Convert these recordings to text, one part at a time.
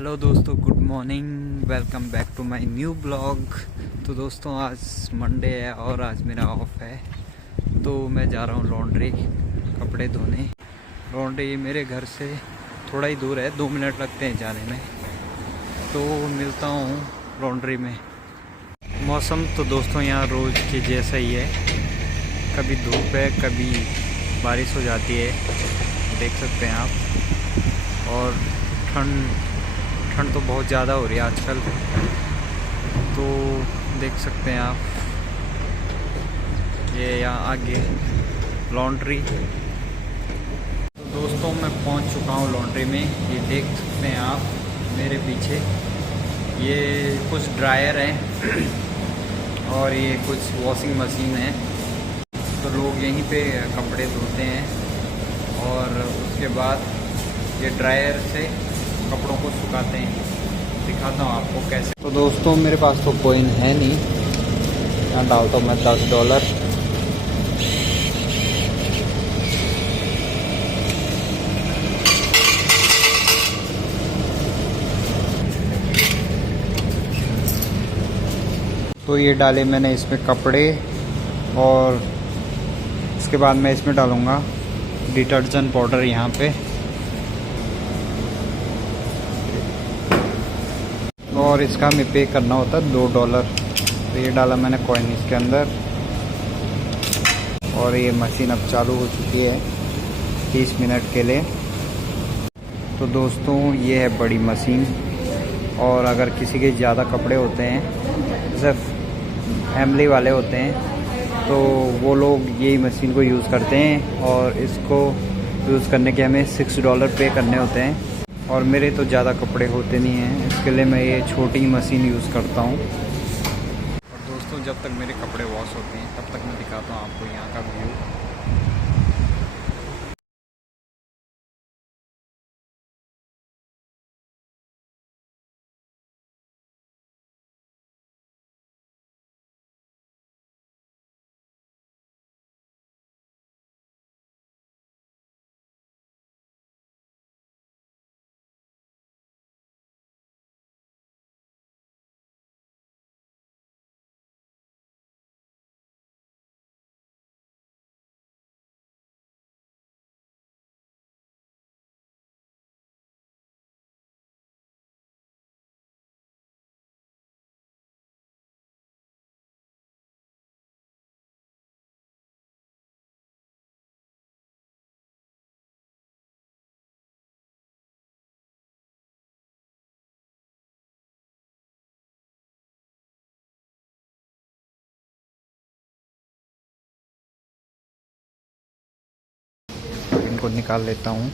Hello दोस्तों, good morning. Welcome back to my new blog. तो दोस्तों आज मंडे है और आज मेरा ऑफ है, तो मैं जा रहा हूँ लॉन्ड्री कपड़े धोने। लॉन्ड्री मेरे घर से थोड़ा ही दूर है, 2 मिनट लगते हैं जाने में। तो मिलता हूँ लॉन्ड्री में। मौसम तो दोस्तों यहाँ रोज़ के जैसा ही है, कभी धूप है कभी बारिश हो जाती है, देख सकते हैं आप। और ठंड तो बहुत ज़्यादा हो रही है आजकल, तो देख सकते हैं आप। ये यहाँ आगे लॉन्ड्री। तो दोस्तों मैं पहुँच चुका हूँ लॉन्ड्री में। ये देख सकते हैं आप मेरे पीछे, ये कुछ ड्रायर है और ये कुछ वॉशिंग मशीन है। तो लोग यहीं पे कपड़े धोते हैं और उसके बाद ये ड्रायर से कपड़ों को सुखाते हैं। दिखाता हूँ आपको कैसे। तो दोस्तों मेरे पास तो कॉइन है नहीं, यहाँ डालता हूँ मैं $10। तो ये डाले मैंने इसमें कपड़े और इसके बाद मैं इसमें डालूँगा डिटर्जेंट पाउडर यहाँ पे, और इसका हमें पे करना होता है $2। तो ये डाला मैंने कॉइन इसके अंदर और ये मशीन अब चालू हो चुकी है 30 मिनट के लिए। तो दोस्तों ये है बड़ी मशीन, और अगर किसी के ज़्यादा कपड़े होते हैं, सिर्फ फैमिली वाले होते हैं, तो वो लोग यही मशीन को यूज़ करते हैं और इसको यूज़ करने के हमें $6 पे करने होते हैं। और मेरे तो ज़्यादा कपड़े होते नहीं हैं, इसके लिए मैं ये छोटी मशीन यूज़ करता हूँ। और दोस्तों जब तक मेरे कपड़े वॉश होते हैं तब तक मैं दिखाता हूँ आपको यहाँ का व्यू। इनको निकाल लेता हूँ।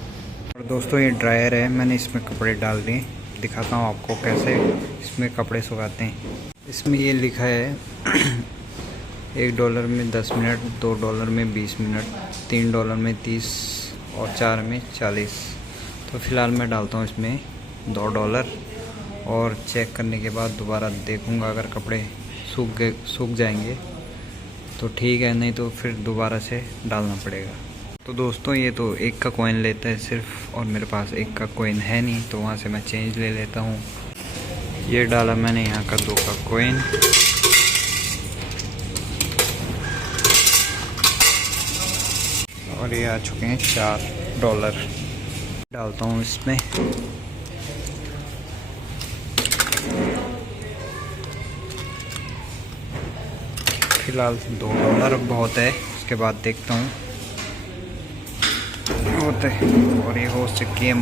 और दोस्तों ये ड्रायर है, मैंने इसमें कपड़े डाल दिए। दिखाता हूँ आपको कैसे इसमें कपड़े सुखाते हैं। इसमें ये लिखा है $1 में 10 मिनट, $2 में 20 मिनट, $3 में 30 और 4 में 40। तो फ़िलहाल मैं डालता हूँ इसमें $2 और चेक करने के बाद दोबारा देखूँगा। अगर कपड़े सूख जाएंगे तो ठीक है, नहीं तो फिर दोबारा से डालना पड़ेगा। तो दोस्तों ये तो एक का कॉइन लेता है सिर्फ, और मेरे पास एक का कॉइन है नहीं, तो वहाँ से मैं चेंज ले लेता हूँ। ये डाला मैंने यहाँ का 2 का कॉइन, और ये आ चुके हैं $4। डालता हूँ इसमें। फिलहाल $2 बहुत है, उसके बाद देखता हूँ होते हैं। और ये हो चुकी है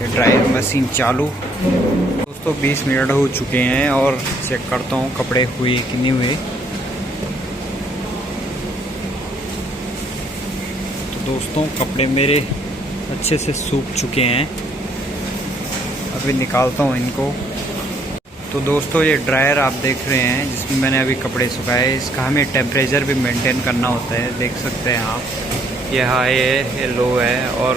ये ड्रायर मशीन चालू। दोस्तों 20 मिनट हो चुके हैं और चेक करता हूँ कपड़े हुए कि नहीं हुए। तो दोस्तों कपड़े मेरे अच्छे से सूख चुके हैं, अभी निकालता हूँ इनको। तो दोस्तों ये ड्रायर आप देख रहे हैं जिसमें मैंने अभी कपड़े सुखाए, इसका हमें टेम्परेचर भी मेंटेन करना होता है। देख सकते हैं आप, ये हाई है, ये लो है, और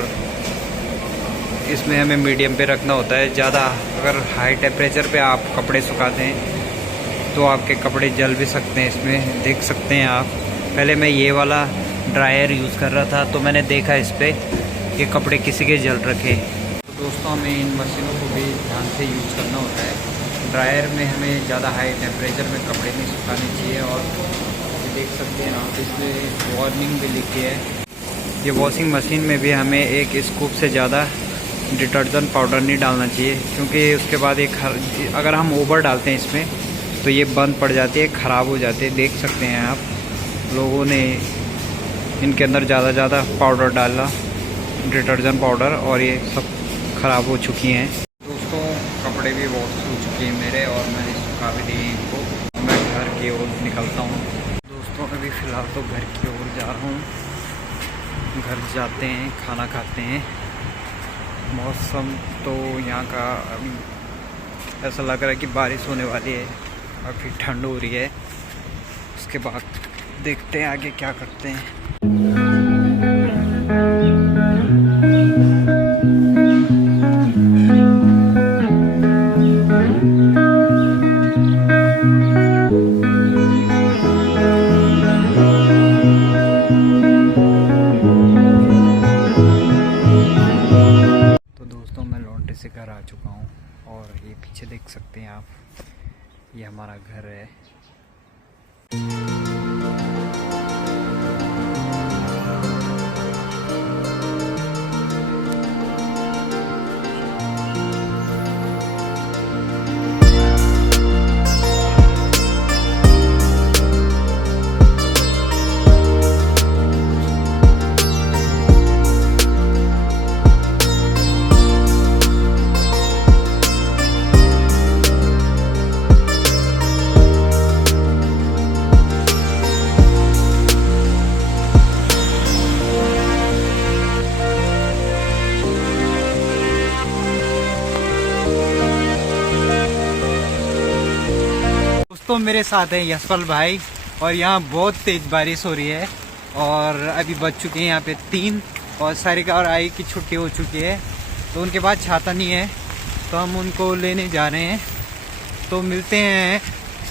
इसमें हमें मीडियम पे रखना होता है। ज़्यादा अगर हाई टेम्परेचर पे आप कपड़े सुखाते हैं तो आपके कपड़े जल भी सकते हैं। इसमें देख सकते हैं आप, पहले मैं ये वाला ड्रायर यूज़ कर रहा था तो मैंने देखा इस पर ये कपड़े किसी के जल रखे। तो दोस्तों हमें इन मशीनों को भी ध्यान से यूज़ करना होता है। ड्रायर में हमें ज़्यादा हाई टेम्परेचर में कपड़े नहीं सुखाने चाहिए। और देख सकते हैं आप, इसमें वार्निंग भी लिखी है। ये वॉशिंग मशीन में भी हमें एक स्कूप से ज़्यादा डिटर्जेंट पाउडर नहीं डालना चाहिए, क्योंकि उसके बाद अगर हम ओवर डालते हैं इसमें तो ये बंद पड़ जाती है, ख़राब हो जाती है। देख सकते हैं आप, लोगों ने इनके अंदर ज़्यादा पाउडर डाला, डिटर्जेंट पाउडर, और ये सब ख़राब हो चुकी हैं। दोस्तों कपड़े भी वॉश हो चुके हैं मेरे, और मैंने सुखा भी दिए इनको। मैं घर की ओर निकलता हूँ। दोस्तों अभी फ़िलहाल तो घर की ओर जा रहा हूँ। घर जाते हैं, खाना खाते हैं। मौसम तो यहाँ का ऐसा लग रहा है कि बारिश होने वाली है, काफ़ी ठंड हो रही है। उसके बाद देखते हैं आगे क्या करते हैं। से घर आ चुका हूँ, और ये पीछे देख सकते हैं आप, ये हमारा घर है। दोस्तों मेरे साथ है यशपाल भाई, और यहाँ बहुत तेज़ बारिश हो रही है। और अभी बज चुके हैं यहाँ पे 3, और सारिका और आई की छुट्टी हो चुकी है, तो उनके पास छाता नहीं है, तो हम उनको लेने जा रहे हैं। तो मिलते हैं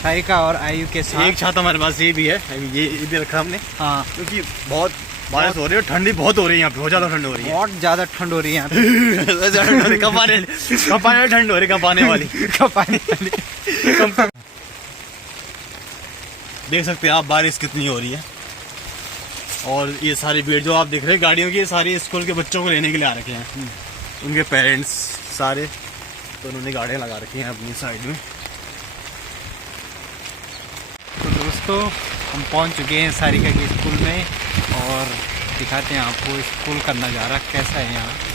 सारिका और आयु के साथ। एक छाता हमारे पास ये भी है, ये भी रखा हमने। हाँ, क्योंकि बहुत बारिश हो रही है, ठंडी बहुत हो रही है यहाँ पे, बहुत ज़्यादा ठंड हो रही है। बहुत ज़्यादा ठंड हो रही है यहाँ पे। कपाने ठंड हो रही, कपाने वाली कपाने वाली। देख सकते हैं आप बारिश कितनी हो रही है। और ये सारी भीड़ जो आप देख रहे हैं गाड़ियों की, ये सारी स्कूल के बच्चों को लेने के लिए आ रखे हैं, उनके पेरेंट्स सारे, तो उन्होंने गाड़ियाँ लगा रखी हैं अपनी साइड में। तो दोस्तों हम पहुंच चुके हैं सारिका के स्कूल में, और दिखाते हैं आपको स्कूल का नज़ारा कैसा है यहाँ।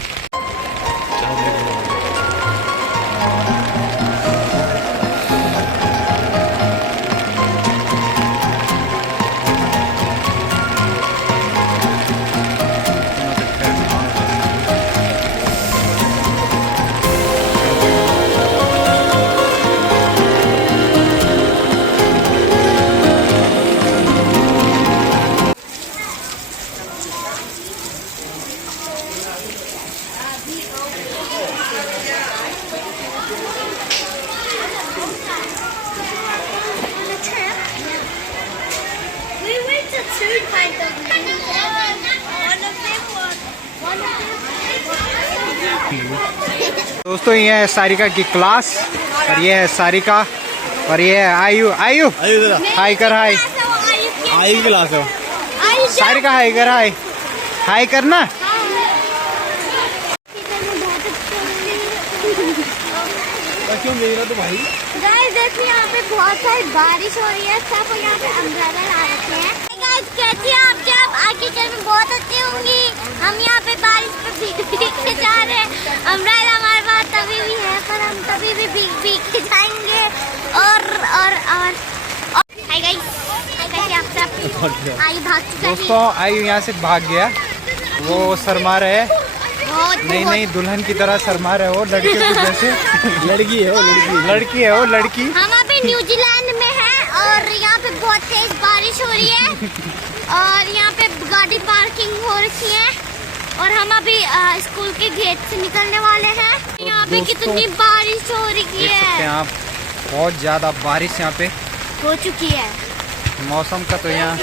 दोस्तों ये है सारिका की क्लास, और ये है सारिका, और ये है आयु। आयु हाई कर, हाई। आयु की क्लास है। सारिका हाई कर, हाई। हाई करना। क्यों मेरा तो भाई गाइस देखिए यहाँ पे बहुत सारी बारिश हो रही है, सब यहाँ पे अम्ब्रेला ला रखे हैं। गाइस कहती हैं आप जब आगे चल में बहुत अच्छी होंगी, हम यहाँ पे बारिश पे भीग के जा रहे हैं। अम्ब्रेला हमारे पास तभी भी है, पर हम तभी भी भीग के जाएंगे। और हाय गाइस, आप सब आयु भाग चुका है। दोस्तों आयु यहाँ से भाग गया, वो शर्मा रहे। नहीं दुल्हन की तरह शर्मा रहे हो, लड़की की जैसे। लड़की है वो, लड़की है वो, लड़की। हम अभी न्यूजीलैंड में हैं, और यहाँ पे बहुत तेज बारिश हो रही है, और यहाँ पे गाड़ी पार्किंग हो रखी है, और हम अभी स्कूल के गेट से निकलने वाले हैं। यहाँ पे कितनी बारिश हो रही है, आप बहुत ज्यादा बारिश यहाँ पे हो चुकी है। मौसम का तो यहाँ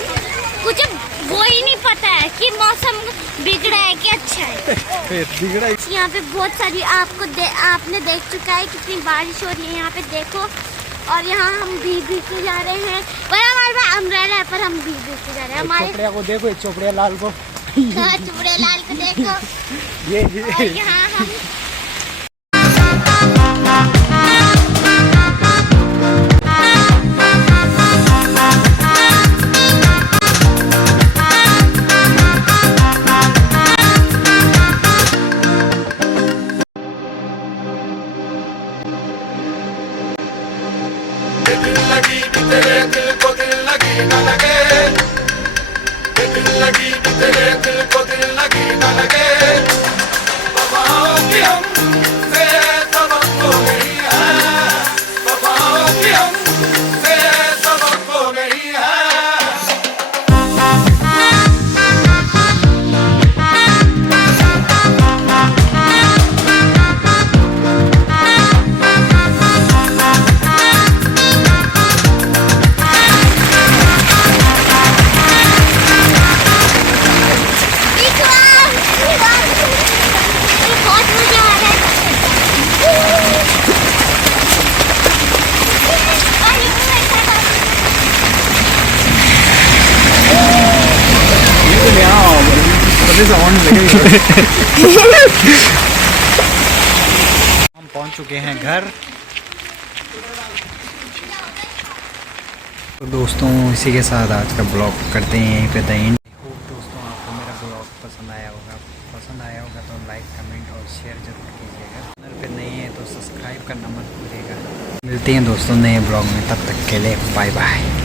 कुछ वो ही नहीं पता है कि मौसम बिगड़ा है कि अच्छा है। बिगड़ा यहाँ पे बहुत सारी आपने देख चुका है कितनी बारिश हो रही है यहाँ पे देखो। और यहाँ हम भीग के जा रहे हैं, पर हमारे पास अम्ब्रेला है, पर हम भीग के जा रहे हैं। हमारे चोपड़िया को देखो, चोपड़िया लाल को। हाँ, चुपड़े लाल को देखो। ये और यहाँ हम दिल लगी कि तेरे दिल को दिल लगी न लगे, दिल लगी कि तेरे दिल को दिल लगी न लगे। वफाओं की हमसे तवक्को नहीं है, वफाओं की हमसे तवक्को नहीं है। बहुत मजा आ रहा हम पहुंच चुके हैं घर। तो दोस्तों इसी के साथ आज का ब्लॉग करते हैं यहीं पे एंड। दोस्तों आपको मेरा ब्लॉग पसंद आया होगा तो लाइक कमेंट और शेयर जरूर कीजिएगा। चैनल पे नए हैं तो सब्सक्राइब करना मत भूलिएगा। मिलते हैं दोस्तों नए ब्लॉग में, तब तक के लिए बाय बाय।